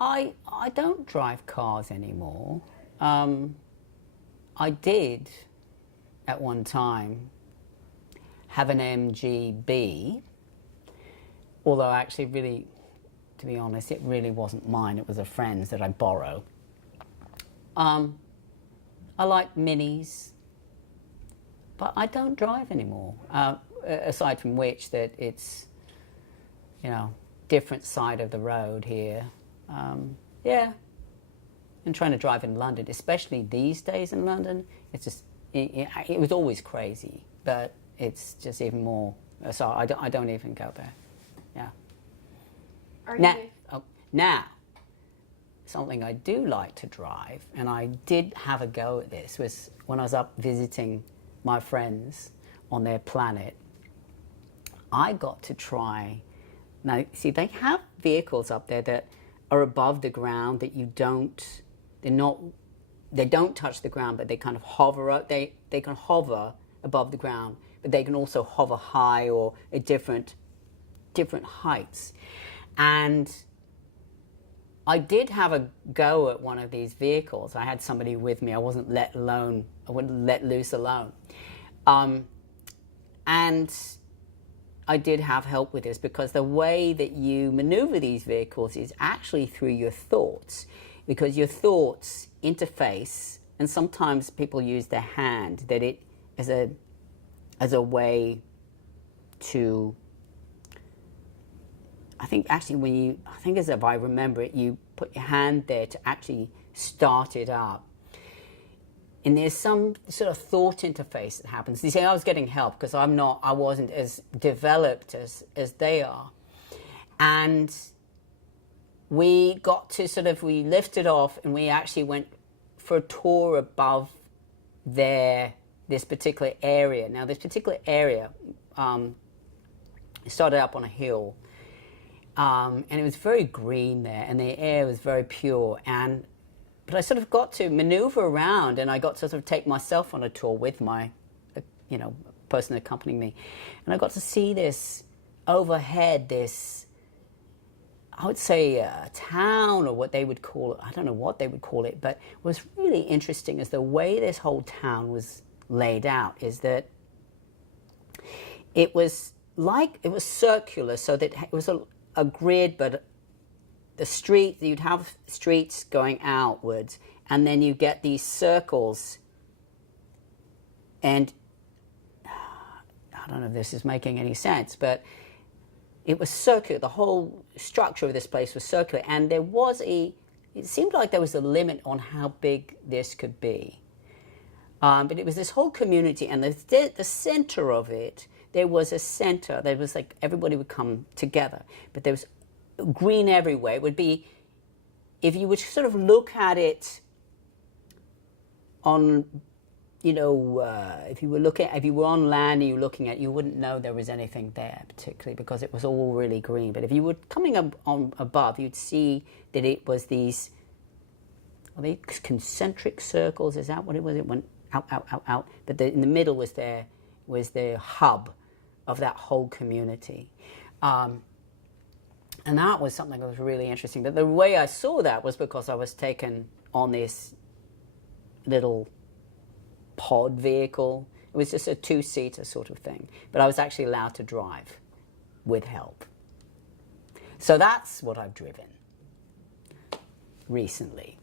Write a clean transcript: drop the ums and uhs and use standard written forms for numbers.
I don't drive cars anymore. I did at one time have an MGB, although actually really, to be honest, it really wasn't mine. It was a friend's that I borrowed. I like minis, but I don't drive anymore. Aside from which that it's, different side of the road here. Yeah, and trying to drive in London, especially these days in London, it's just, it was always crazy, but it's just even more, so I don't even go there. Yeah. Now, something I do like to drive, and I did have a go at this, was when I was up visiting my friends on their planet. I got to try, now see, they have vehicles up there that are above the ground that they don't touch the ground, but they kind of hover up, they can hover above the ground, but they can also hover high or at different heights. And I did have a go at one of these vehicles. I had somebody with me. I wouldn't let loose alone. And I did have help with this, because the way that you maneuver these vehicles is actually through your thoughts, because your thoughts interface, and sometimes people use their hand, that it as a way to, I think actually as if I remember it, you put your hand there to actually start it up. And there's some sort of thought interface that happens. You say, I was getting help because I wasn't as developed as they are. And we got to we lifted off, and we actually went for a tour above this particular area. Now, this particular area started up on a hill, and it was very green there, and the air was very pure. But I sort of got to maneuver around, and I got to sort of take myself on a tour with my, person accompanying me. And I got to see this overhead, I would say a town, or what they would call it. I don't know what they would call it, but what was really interesting is the way this whole town was laid out is that it was circular, so that it was a grid, but you'd have streets going outwards, and then you get these circles, and I don't know if this is making any sense, but it was circular. The whole structure of this place was circular, and it seemed like there was a limit on how big this could be. But it was this whole community, and the center of it, there was a center. There was everybody would come together, but there was green everywhere. It would be, if you would sort of look at it on, if you were on land and you were looking at it, you wouldn't know there was anything there particularly, because it was all really green. But if you were coming up on above, you'd see that it was these, are they concentric circles? Is that what it was? It went out. But in the middle was the hub of that whole community. And that was something that was really interesting. But the way I saw that was because I was taken on this little pod vehicle. It was just a two-seater sort of thing. But I was actually allowed to drive with help. So that's what I've driven recently.